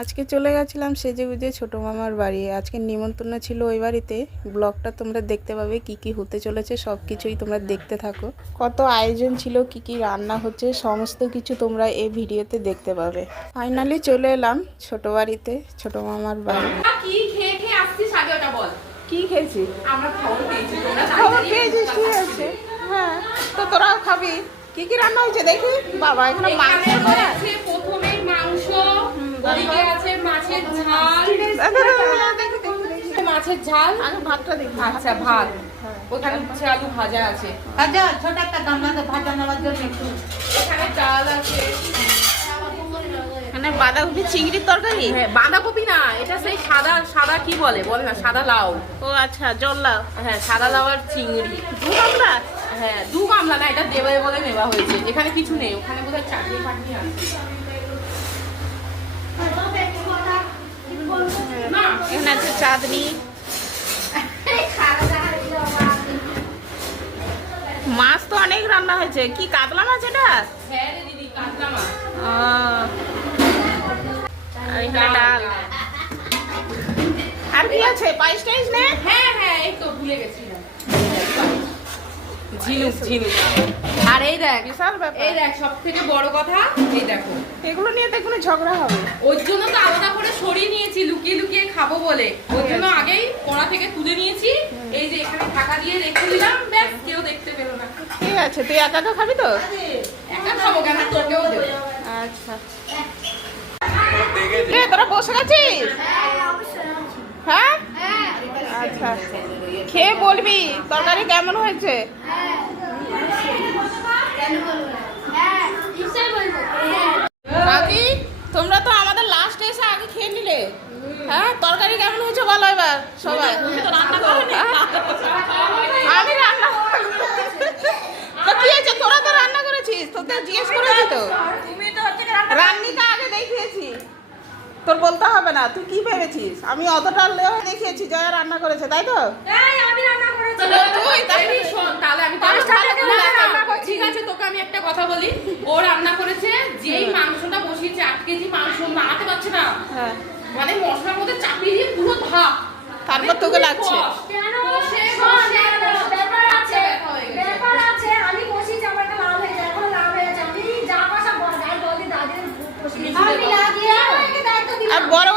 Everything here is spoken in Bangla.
আজকে চলে গেছিলাম সেজেগুজে ছোটো মামার বাড়ি। আজকে নিমন্ত্রণ ছিল ওই বাড়িতে। ব্লগটা তোমরা দেখতে পাবে, কি কি হতে চলেছে সব কিছুই তোমরা দেখতে থাকো। কত আয়োজন ছিল, কি কি রান্না হচ্ছে, সমস্ত কিছু তোমরা এই ভিডিওতে দেখতে পাবে। ফাইনালি চলে এলাম ছোটো বাড়িতে, ছোটো মামার বাড়ি। কি খেয়ে খেয়ে আসছিস আগে ওটা বল। কি খেয়েছি? আমরা খবর পেয়েছি, খবর পেয়েছিস? কি হয়েছে? হ্যাঁ, তো তোরাও খাবি। কি কি রান্না হয়েছে দেখি। বাবা, এখানে মাংস আছে, প্রথমে মাংস, ওদিকে আছে মাছের ঝাল। মাছের ঝাল, আগে ভাতটা দেখি। আচ্ছা ভাত, ওখানে উচ্ছে আলু ভাজা আছে। আচ্ছা ছোট একটা গামলা ভাজা নেওয়ার জন্য একটু। এখানে ডাল আছে। এখানে বাঁধাকপি চিংড়ির তরকারি। হ্যাঁ, বাঁধাকপি না, এটা সেই সাদা সাদা কি বলে বল না, সাদা লাউ। ও আচ্ছা, জল লাউ। হ্যাঁ, সাদা লাউ আর চিংড়ি। দু গামলা? হ্যাঁ, দু গামলা না, এটা দেবে বলে নেওয়া হয়েছে। এখানে কিছু নেই, ওখানে বোধহয় চাটনি ফাটনি আছে। না, এখানে আছে চাঁদনি। মাছ তো অনেক রান্না হয়েছে। কি কাতলা মাছ এটা? হ্যাঁ রে দিদি, কাতলা মাছ। আর এখানে ডাল। আর কি আছে? পায়েস টাইস নে? হ্যাঁ হ্যাঁ, এই তো ভুলে গেছিলাম। ঝিনুক ঝিনুক। আর এই দেখ, বিশাল ব্যাপার। এই দেখ সব থেকে বড় কথা, এই দেখো, এগুলো নিয়ে তো কোনো ঝগড়া হবে। ওর জন্য তো আলাদা করে সরিয়ে নিয়েছি, লুকিয়ে লুকিয়ে খাবো বলে। ওর জন্য আগেই কড়া থেকে তুলে নিয়েছি। এই যে এখানে ঢাকা দিয়ে রেখে দিলাম, ব্যাস কেউ দেখতে পেলো না। ঠিক আছে, তুই একা একা খাবি তো? একা খাবো কেন, তোকেও দেবো। আচ্ছা, তোরা বসে গেছিস? হ্যাঁ, আচ্ছা, খেয়ে বলবি তরকারি কেমন হয়েছে। কাকি, তোমরা তো আমাদের লাস্টে এসে আগে খেয়ে নিলে। হ্যাঁ, তরকারি কেমন হয়েছে বলো এবার সবাই। আমি রান্না তো কি হয়েছে, তোরা তো রান্না করেছিস, তোদের জিজ্ঞেস করেছি তো। রান্নিকা আগে দেখিয়েছি, তোর বলতে হবে না। তুই কি ভেবেছিস আমি অতটা দেখিয়েছি জয়া রান্না করেছে, তাই তো? তুই তাহলে শোন, তাহলে আমি ঠিক আছে, তোকে আমি একটা কথা বলি। ও রান্না করেছে, যেই মাংসটা বসিয়েছে 8 কেজি মাংস, নাড়াতে পারছে না, হ্যাঁ, মানে মশলার মধ্যে চাপিয়ে দিয়ে পুরো ভাপ। তারপর তোকে লাগছে। আর বড়